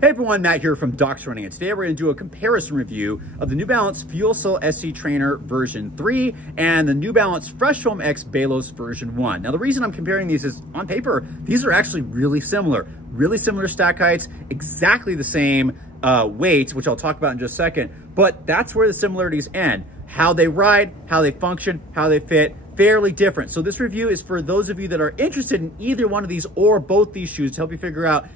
Hey everyone, Matt here from Docs Running, and today we're going to do a comparison review of the New Balance Fuel Cell SC Trainer version 3 and the New Balance Fresh Foam X Balos version 1. Now the reason I'm comparing these is, on paper, these are actually really similar stack heights, exactly the same weights, which I'll talk about in just a second, but that's where the similarities end. How they ride, how they function, how they fit, fairly different. So this review is for those of you that are interested in either one of these or both these shoes to help you figure out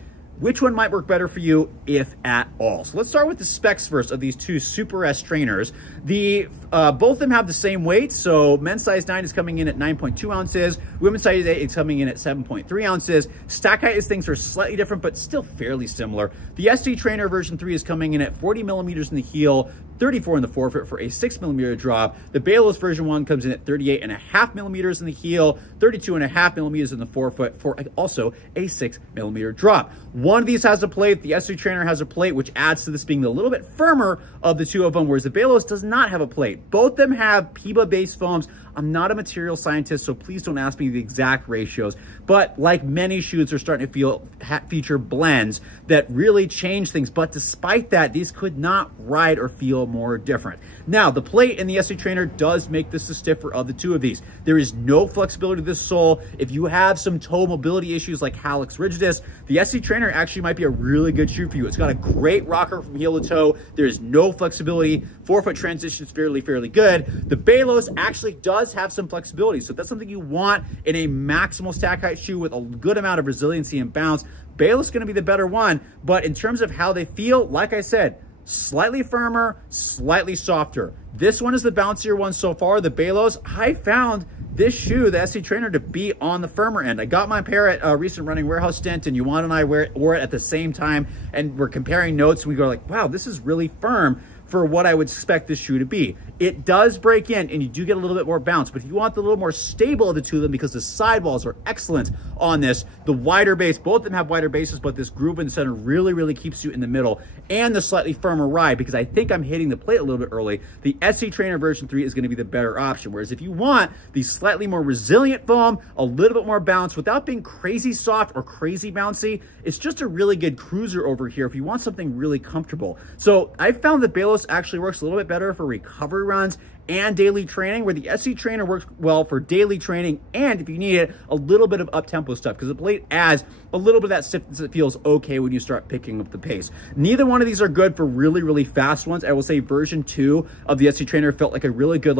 which one might work better for you, if at all. So let's start with the specs first of these two Super S trainers. Both of them have the same weight. So men's size 9 is coming in at 9.2 ounces. Women's size 8 is coming in at 7.3 ounces. Stack height is things are slightly different, but still fairly similar. The SC Trainer version 3 is coming in at 40 millimeters in the heel, 34 in the forefoot for a 6 millimeter drop. The Balos version 1 comes in at 38.5 millimeters in the heel, 32.5 millimeters in the forefoot for also a 6 millimeter drop. One of these has a plate. The SC Trainer has a plate, which adds to this being a little bit firmer of the two of them, whereas the Balos does not have a plate. Both of them have PEBA-based foams. I'm not a material scientist, so please don't ask me the exact ratios. But like many shoes, they're starting to feature blends that really change things. But despite that, these could not ride or feel more different. Now, the plate in the SC Trainer does make this the stiffer of the two of these. There is no flexibility to this sole. If you have some toe mobility issues like hallux rigidus, the SC Trainer actually might be a really good shoe for you. It's got a great rocker from heel to toe. There is no flexibility. Forefoot transition is fairly good. The Balos actually does have some flexibility. So if that's something you want in a maximal stack height shoe with a good amount of resiliency and bounce, Balos is going to be the better one. But in terms of how they feel, like I said, slightly firmer, slightly softer. This one is the bouncier one so far. The Balos, I found this shoe, the SC Trainer, to be on the firmer end. I got my pair at a recent running warehouse stint, and Yuan and I wore it at the same time, and we're comparing notes, and we go like, wow, this is really firm for what I would expect this shoe to be. It does break in, and you do get a little bit more bounce, but if you want the little more stable of the two of them, because the sidewalls are excellent on this, the wider base, both of them have wider bases, but this groove in the center really keeps you in the middle, and the slightly firmer ride, because I think I'm hitting the plate a little bit early, the SC Trainer version 3 is going to be the better option. Whereas if you want the slightly more resilient foam, a little bit more bounce without being crazy soft or crazy bouncy, it's just a really good cruiser over here if you want something really comfortable. So I found that Balos actually works a little bit better for recovery runs and daily training, where the SC Trainer works well for daily training and, if you need it, a little bit of up-tempo stuff, because the plate adds a little bit of that stiffness that feels okay when you start picking up the pace. Neither one of these are good for really fast ones. I will say version 2 of the SC Trainer felt like a really good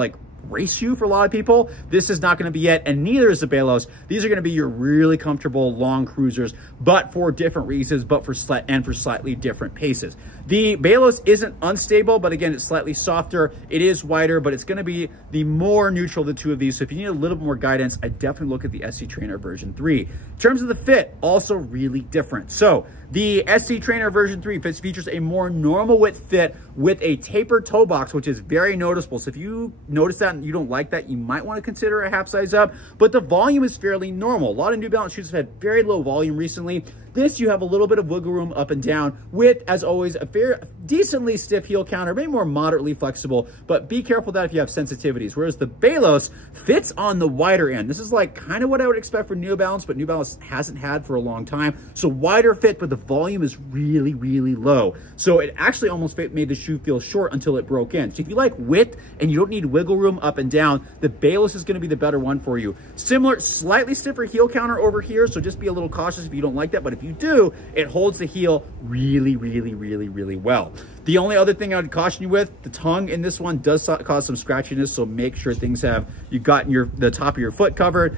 race shoe for a lot of people. This is not going to be it, and neither is the Balos. These are going to be your really comfortable long cruisers, but for different reasons, but for slightly different paces. The Balos isn't unstable, but again, it's slightly softer. It is wider, but it's going to be the more neutral of the two of these. So if you need a little bit more guidance, I definitely look at the SC Trainer version 3. In terms of the fit, also really different. So the SC Trainer version 3 features a more normal width fit with a tapered toe box, which is very noticeable. So if you notice that and you don't like that, you might want to consider a half size up, but the volume is fairly normal. A lot of New Balance shoes have had very low volume recently. This, you have a little bit of wiggle room up and down with, as always, a decently stiff heel counter, maybe more moderately flexible, but be careful that if you have sensitivities. Whereas the Balos fits on the wider end. This is kind of what I would expect for New Balance, but New Balance hasn't had for a long time. So wider fit, but the volume is really low. So it actually almost made the shoe feel short until it broke in. So if you like width and you don't need wiggle room up and down, the Balos is going to be the better one for you. Similar, slightly stiffer heel counter over here, so just be a little cautious if you don't like that, but if you do, it holds the heel really well. The only other thing I would caution you with, the tongue in this one does cause some scratchiness, so make sure you've got the top of your foot covered.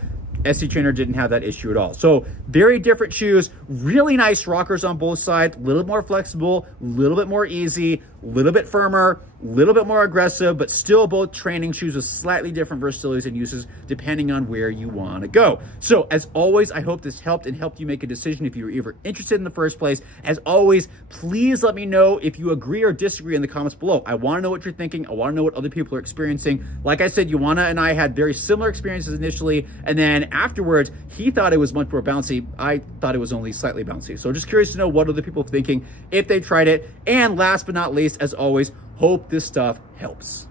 SC Trainer didn't have that issue at all. So very different shoes, really nice rockers on both sides, a little more flexible, a little bit more easy, a little bit firmer, a little bit more aggressive, but still both training shoes with slightly different versatilities and uses depending on where you want to go. So as always, I hope this helped you make a decision if you were ever interested in the first place. As always, please let me know if you agree or disagree in the comments below. I want to know what you're thinking. I want to know what other people are experiencing. Like I said, Ioana and I had very similar experiences initially, and then afterwards, he thought it was much more bouncy. I thought it was only slightly bouncy. So just curious to know what other people are thinking if they tried it. And last but not least, as always, hope this stuff helps.